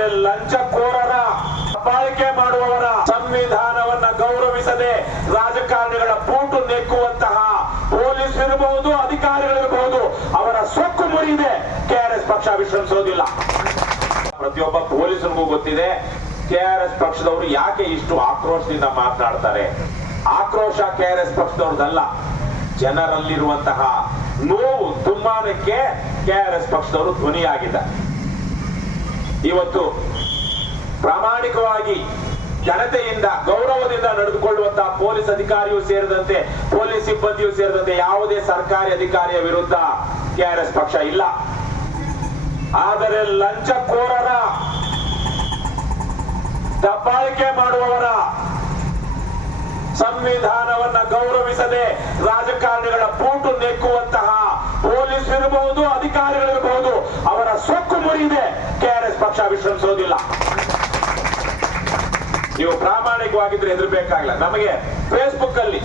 ಲಂಚಕೋರರ ಬಾಳಿಕೆ ಮಾಡುವವರ ಸಂವಿಧಾನವನ್ನ ಗೌರವಿಸದೆ ರಾಜಕಾರಣಿಗಳ ಬೂಟು ನೆಕ್ಕುವಂತಹ ಪೊಲೀಸ್ ಇರಬಹುದು ಅಧಿಕಾರಿಗಳಿರಬಹುದು ಅವರ ಸೊಕ್ಕು ಮುರಿದೆ. ಕೆಆರ್ಎಸ್ ಪಕ್ಷ ವಿಶ್ರಮಿಸೋದಿಲ್ಲ ಪ್ರತಿಯೊಬ್ಬ ಪೊಲೀಸರಿಗೂ ಗೊತ್ತಿದೆ ಕೆಆರ್ಎಸ್ ಪಕ್ಷದವರು ಯಾಕೆ ಇಷ್ಟು ಆಕ್ರೋಶದಿಂದ ಮಾತನಾಡ್ತಾರೆ. ಆಕ್ರೋಶ ಕೆಆರ್ಎಸ್ ಪಕ್ಷದವ್ರದಲ್ಲ. ಜನರಲ್ಲಿರುವಂತಹ ನೋವು ದುಮ್ಮಾನಕ್ಕೆ ಕೆಆರ್ಎಸ್ ಪಕ್ಷದವರು ಧ್ವನಿಯಾಗಿದ್ದಾರೆ. ಇವತ್ತು ಪ್ರಾಮಾಣಿಕವಾಗಿ ಜನತೆಯಿಂದ ಗೌರವದಿಂದ ನಡೆದುಕೊಳ್ಳುವಂತಹ ಪೊಲೀಸ್ ಅಧಿಕಾರಿಯೂ ಸೇರಿದಂತೆ ಪೊಲೀಸ್ ಸಿಬ್ಬಂದಿಯೂ ಸೇರಿದಂತೆ ಯಾವುದೇ ಸರ್ಕಾರಿ ಅಧಿಕಾರಿಯ ವಿರುದ್ಧ ಕೆಆರ್ಎಸ್ ಪಕ್ಷ ಇಲ್ಲ. ಆದರೆ ಲಂಚಕೋರರ ದಬ್ಬಾಳಿಕೆ ಮಾಡುವವರ ಸಂವಿಧಾನವನ್ನ ಗೌರವಿಸದೆ ರಾಜಕಾರಣಿಗಳ ಬೂಟು ನೆಕ್ಕುವಂತಹ ಪೊಲೀಸ್ ಇರಬಹುದು ಅಧಿಕಾರಿಗಳಿರಬಹುದು ಅವರ ಸೊಕ್ಕು ಮುರಿದೆ ಕೆಆರ್ಎಸ್ ಪಕ್ಷ ವಿಶ್ರಮಿಸೋದಿಲ್ಲ ನೀವು ಪ್ರಾಮಾಣಿಕವಾಗಿದ್ರೆ ಹೆದರ್ಬೇಕಾಗಿಲ್ಲ. ನಮಗೆ ಫೇಸ್ಬುಕ್ ಅಲ್ಲಿ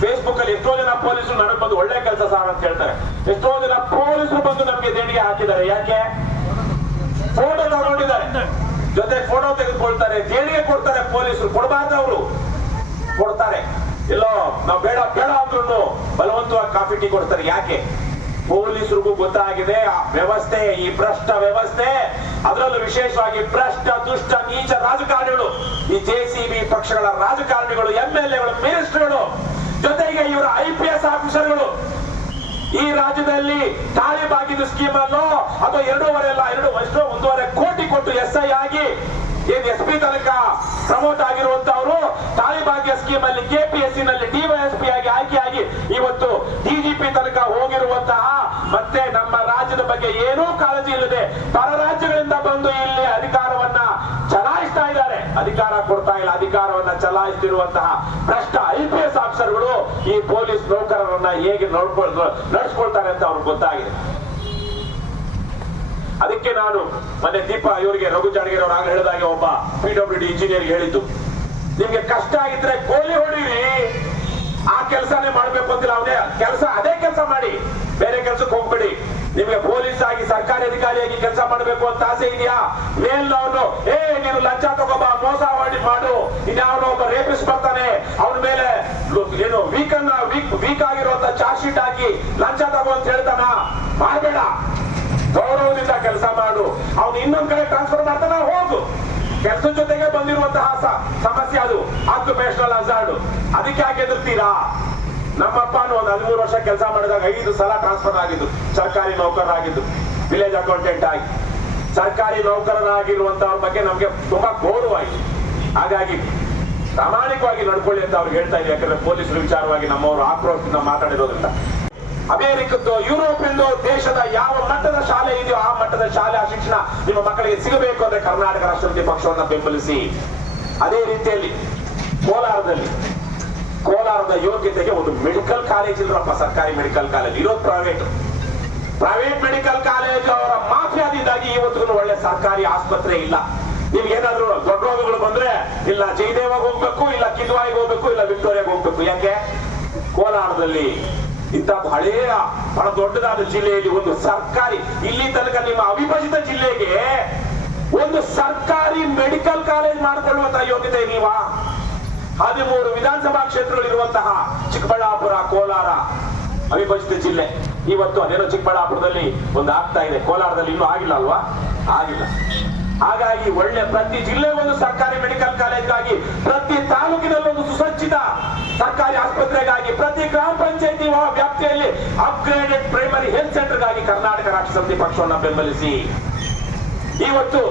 ಫೇಸ್ಬುಕ್ ಅಲ್ಲಿ ಎಷ್ಟೋ ಜನ ಪೊಲೀಸರು ನನಗೆ ಬಂದು ಒಳ್ಳೆ ಕೆಲಸ ಸಾರ್ ಅಂತ ಹೇಳ್ತಾರೆ. ಎಷ್ಟೋ ಜನ ಪೊಲೀಸರು ಬಂದು ನಮಗೆ ದೇಣಿಗೆ ಹಾಕಿದ್ದಾರೆ. ಯಾಕೆ? ಫೋಟೋ ತಗೊಂಡಿದ್ದಾರೆ ಜೊತೆ ಫೋಟೋ ತೆಗೆದುಕೊಳ್ತಾರೆ. ದೇಣಿಗೆ ಕೊಡ್ತಾರೆ ಪೊಲೀಸರು. ಕೊಡಬಾರ್ದು ಅವರು. ಕೊಡ್ತಾರೆ. ಎಲ್ಲೋ ನಾವು ಬೇಡ ಬೇಡ ಅಂದ್ರೂ ಬಲವಂತವಾಗಿ ಕಾಫಿ ಟೀ ಕೊಡ್ತಾರೆ. ಯಾಕೆ? ಪೊಲೀಸರಿಗೂ ಗೊತ್ತಾಗಿದೆ. ವ್ಯವಸ್ಥೆ, ಈ ಭ್ರಷ್ಟ ವ್ಯವಸ್ಥೆ, ಅದರಲ್ಲೂ ವಿಶೇಷವಾಗಿ ಭ್ರಷ್ಟ, ದುಷ್ಟ, ನೀಚ ರಾಜಕಾರಣಿಗಳು. ಈ ಜೆಸಿಬಿ ಪಕ್ಷಗಳ ರಾಜಕಾರಣಿಗಳು, ಎಂ ಎಲ್ ಎಗಳು, ಮಿನಿಸ್ಟರ್ಗಳು, ಜೊತೆಗೆ ಇವರ ಐ ಪಿ ಎಸ್ ಆಫೀಸರ್ಗಳು. ಈ ರಾಜ್ಯದಲ್ಲಿ ತಾಳಿ ಬಾಗಿದ ಸ್ಕೀಮ್ ಅನ್ನು ಅಥವಾ ಎರಡೂವರೆ ಅಲ್ಲ, ಎರಡು ಒಂದೂವರೆ ಕೋಟಿ ಕೊಟ್ಟು ಎಸ್ ಐ ಆಗಿ ಏನ್ ಎಸ್ ಪಿ ತನಕ ಪ್ರಮೋಟ್ ಆಗಿರುವಂತವರು ತಾಯಿ ಭಾಗ್ಯ ಸ್ಕೀಮ್ ಅಲ್ಲಿ ಕೆಪಿಎಸ್ಸಿ ನಲ್ಲಿ ಡಿವೈಎಸ್ಪಿ ಆಗಿ ಆಯ್ಕೆಯಾಗಿ ಇವತ್ತು ಡಿಜಿಪಿ ತನಕ ಹೋಗಿರುವಂತಹ ಮತ್ತೆ ನಮ್ಮ ರಾಜ್ಯದ ಬಗ್ಗೆ ಏನೂ ಕಾಳಜಿ ಇಲ್ಲದೆ ಪರ ರಾಜ್ಯಗಳಿಂದ ಬಂದು ಇಲ್ಲಿ ಅಧಿಕಾರವನ್ನ ಚಲಾಯಿಸ್ತಾ ಇದ್ದಾರೆ. ಅಧಿಕಾರ ಕೊಡ್ತಾ ಇಲ್ಲ. ಅಧಿಕಾರವನ್ನ ಚಲಾಯಿಸ್ತಿರುವಂತಹ ಭ್ರಷ್ಟ ಐ ಪಿ ಎಸ್ ಆಫೀಸರ್ಗಳು ಈ ಪೊಲೀಸ್ ನೌಕರರನ್ನ ಹೇಗೆ ನೋಡ್ಕೊಳ್ ನಡೆಸ್ಕೊಳ್ತಾರೆ ಅಂತ ಅವ್ರಿಗೆ ಗೊತ್ತಾಗಿದೆ. ಅದಕ್ಕೆ ನಾನು ಮತ್ತೆ ದೀಪ ಇವರಿಗೆ ರಘು ಜಾಡಗೇರಿ ಅವ್ರು ಆಗಲೇ ಹೇಳಿದಾಗೆ ಒಬ್ಬ ಪಿ ಡಬ್ಲ್ಯೂ ಡಿ ಇಂಜಿನಿಯರ್ ಹೇಳಿದ್ದು. ನಿಮ್ಗೆ ಕಷ್ಟ ಆಗಿದ್ರೆ ಕೋಲಿ ಹೊಡೀರಿ. ಆ ಕೆಲಸನೇ ಮಾಡ್ಬೇಕು ಅಂತಿಲ್ಲ, ಅವನೇ ಕೆಲಸ, ಅದೇ ಕೆಲಸ ಮಾಡಿ. ಬೇರೆ ಕೆಲಸಕ್ಕೆ ಹೋಗ್ಬೇಡಿ. ನಿಮ್ಗೆ ಪೊಲೀಸ್ ಆಗಿ, ಸರ್ಕಾರಿ ಅಧಿಕಾರಿಯಾಗಿ ಕೆಲಸ ಮಾಡಬೇಕು ಅಂತ ಆಸೆ ಇದೆಯಾ? ಮೇಲ್ನವನು ಏ, ನೀನು ಲಂಚ ತಗೋಬಾ, ಮೋಸ ಮಾಡಿ, ಮಾಡು. ಇನ್ಯಾವನೋ ಒಬ್ಬ ರೇಪಿಸ್ ಬರ್ತಾನೆ. ಅವನ ಮೇಲೆ ಏನು ವೀಕ್ ಅನ್ನ ವೀಕ್ ವೀಕ್ ಆಗಿರುವಂತ ಚಾರ್ಜ್ ಶೀಟ್ ಹಾಕಿ ಲಂಚ ತಗೋ ಅಂತ ಹೇಳ್ತಾನ? ಮಾಡಬೇಡ. ಅವ್ನು ಇನ್ನೊಂದ್ ಕಡೆ ಟ್ರಾನ್ಸ್ಫರ್ ಮಾಡ್ತಾನೆ ಹೋಗು ಕೆಲಸ ಜೊತೆಗೆ ಬಂದಿರುವಂತಹ ಸಮಸ್ಯೆ ಅದು. ಆಕ್ಯುಪೇಷನಲ್ ಹಜಾರ್ಡ್ ಅದಕ್ಕೆ ಯಾಕೆ ಎದುರ್ತೀರಾ ನಮ್ಮಪ್ಪ ಒಂದು ಹದಿಮೂರು ವರ್ಷ ಕೆಲಸ ಮಾಡಿದಾಗ ಐದು ಸಲ ಟ್ರಾನ್ಸ್ಫರ್ ಆಗಿದ್ದು. ಸರ್ಕಾರಿ ನೌಕರರಾಗಿದ್ದು. ವಿಲೇಜ್ ಅಕೌಂಟೆಂಟ್ ಆಗಿ. ಸರ್ಕಾರಿ ನೌಕರರಾಗಿರುವಂತವ್ರ ಬಗ್ಗೆ ನಮ್ಗೆ ತುಂಬಾ ಗೌರವ ಹಾಗಾಗಿ ಪ್ರಾಮಾಣಿಕವಾಗಿ ನಡ್ಕೊಳ್ಳಿ ಅಂತ ಅವ್ರು ಹೇಳ್ತಾ ಇದ್ದೀವಿ ಯಾಕಂದ್ರೆ ಪೊಲೀಸರು ವಿಚಾರವಾಗಿ ನಮ್ಮವರು ಆಕ್ರೋಶದಿಂದ ಮಾತಾಡಿರೋದ್ರಿಂದ. ಅಮೆರಿಕದ್ದು, ಯುರೋಪಿಂದು, ದೇಶದ ಯಾವ ಮಟ್ಟದ ಶಾಲೆ ಇದೆಯೋ ಆ ಮಟ್ಟದ ಶಾಲೆ ಆ ಶಿಕ್ಷಣ ನಿಮ್ಮ ಮಕ್ಕಳಿಗೆ ಸಿಗಬೇಕು ಅಂದ್ರೆ ಕರ್ನಾಟಕ ರಾಷ್ಟ್ರಪತಿ ಪಕ್ಷವನ್ನ ಬೆಂಬಲಿಸಿ. ಅದೇ ರೀತಿಯಲ್ಲಿ ಕೋಲಾರದಲ್ಲಿ, ಕೋಲಾರದ ಯೋಗ್ಯತೆಗೆ ಒಂದು ಮೆಡಿಕಲ್ ಕಾಲೇಜ್ ಇಲ್ರಪ್ಪ, ಸರ್ಕಾರಿ ಮೆಡಿಕಲ್ ಕಾಲೇಜ್. ಇರೋದು ಪ್ರೈವೇಟ್ ಪ್ರೈವೇಟ್ ಮೆಡಿಕಲ್ ಕಾಲೇಜ್ ಅವರ ಮಾಫಿಯಾದಿಂದಾಗಿ ಇವತ್ತಿಗೂ ಒಳ್ಳೆ ಸರ್ಕಾರಿ ಆಸ್ಪತ್ರೆ ಇಲ್ಲ. ನಿಮ್ಗೆ ಏನಾದ್ರು ದೊಡ್ಡ ರೋಗಗಳು ಬಂದ್ರೆ ಇಲ್ಲ ಜಯದೇವಾಗ ಹೋಗ್ಬೇಕು, ಇಲ್ಲ ಕಿದ್ವಾಯಿಗೆ ಹೋಗ್ಬೇಕು, ಇಲ್ಲ ವಿಕ್ಟೋರಿಯಾಗ ಹೋಗ್ಬೇಕು. ಯಾಕೆ? ಕೋಲಾರದಲ್ಲಿ ಇಂಥ ಹಳೆಯ ಬಹಳ ದೊಡ್ಡದಾದ ಜಿಲ್ಲೆಯಲ್ಲಿ ಒಂದು ಸರ್ಕಾರಿ, ಇಲ್ಲಿ ತನಕ ನಿಮ್ಮ ಅವಿಭಜಿತ ಜಿಲ್ಲೆಗೆ ಒಂದು ಸರ್ಕಾರಿ ಮೆಡಿಕಲ್ ಕಾಲೇಜ್ ಮಾಡಿಕೊಳ್ಳುವಂತಹ ಯೋಗ್ಯತೆ ನೀವಾ? ಹದಿಮೂರು ವಿಧಾನಸಭಾ ಕ್ಷೇತ್ರಗಳಿರುವಂತಹ ಚಿಕ್ಕಬಳ್ಳಾಪುರ, ಕೋಲಾರ ಅವಿಭಜಿತ ಜಿಲ್ಲೆ. ಇವತ್ತು ಅದೇನೋ ಚಿಕ್ಕಬಳ್ಳಾಪುರದಲ್ಲಿ ಒಂದು ಆಗ್ತಾ ಇದೆ. ಕೋಲಾರದಲ್ಲಿ ಇನ್ನೂ ಆಗಿಲ್ಲ ಅಲ್ವಾ? ಆಗಿಲ್ಲ. ಹಾಗಾಗಿ ಒಳ್ಳೆ ಪ್ರತಿ ಜಿಲ್ಲೆ ಒಂದು ಸರ್ಕಾರಿ ಮೆಡಿಕಲ್ ಕಾಲೇಜ್ಗಾಗಿ ಪ್ರತಿ ತಾಲೂಕಿನಲ್ಲೂ ಒಂದು ಸುಸಜ್ಜಿತ ಸರ್ಕಾರಿ ಆಸ್ಪತ್ರೆಗಾಗಿ ಪ್ರತಿ ಗ್ರಾಮ ಪಂಚಾಯತಿ ವ್ಯಾಪ್ತಿಯಲ್ಲಿ ಅಪ್ಗ್ರೇಡೆಡ್ ಪ್ರೈಮರಿ ಹೆಲ್ತ್ ಸೆಂಟರ್ಗಾಗಿ ಕರ್ನಾಟಕ ರಾಜ್ಯ ಸಮಿತಿ ಪಕ್ಷವನ್ನು ಬೆಂಬಲಿಸಿ. ಇವತ್ತು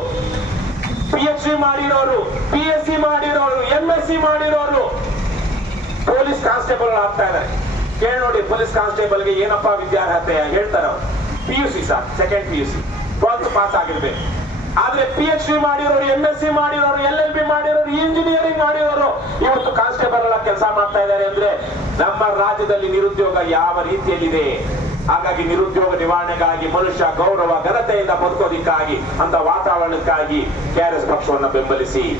ಪಿ ಎಚ್ ಡಿ ಮಾಡಿರೋರು ಪಿ ಎಸ್ ಸಿ ಮಾಡಿರೋರು ಎಂ ಎಸ್ ಸಿ ಮಾಡಿರೋರು ಪೊಲೀಸ್ ಕಾನ್ಸ್ಟೇಬಲ್ ಆಗ್ತಾ ಇದ್ದಾರೆ ಕೇಳಿ ನೋಡಿ ಪೊಲೀಸ್ ಕಾನ್ಸ್ಟೇಬಲ್ಗೆ ಏನಪ್ಪಾ ವಿದ್ಯಾರ್ಹತೆ ಹೇಳ್ತಾರ ಅವರು. P U C sir second P U C twelfth pass ಆಗಿರ್ಬೇಕು. ಆದ್ರೆ ಪಿ ಎಚ್ ಡಿ ಮಾಡಿರೋರು ಎಂ ಎಸ್ ಸಿ ಮಾಡಿರೋರು ಎಲ್ ಎಲ್ ಬಿ ಮಾಡಿರೋರು ಇಂಜಿನಿಯರಿಂಗ್ ಮಾಡಿದವರು ಇವತ್ತು ಕಾನ್ಸ್ಟೇಬಲ್ ಕೆಲಸ ಮಾಡ್ತಾ ಇದ್ದಾರೆ ಅಂದ್ರೆ ನಮ್ಮ ರಾಜ್ಯದಲ್ಲಿ ನಿರುದ್ಯೋಗ ಯಾವ ರೀತಿಯಲ್ಲಿದೆ? ಹಾಗಾಗಿ ನಿರುದ್ಯೋಗ ನಿವಾರಣೆಗಾಗಿ ಮನುಷ್ಯ ಗೌರವ ಘನತೆಯಿಂದ ಬದುಕೋದಿಕ್ಕಾಗಿ, ಅಂತ ವಾತಾವರಣಕ್ಕಾಗಿ ಕೆಆರ್ಎಸ್ ಪಕ್ಷವನ್ನು ಬೆಂಬಲಿಸಿ.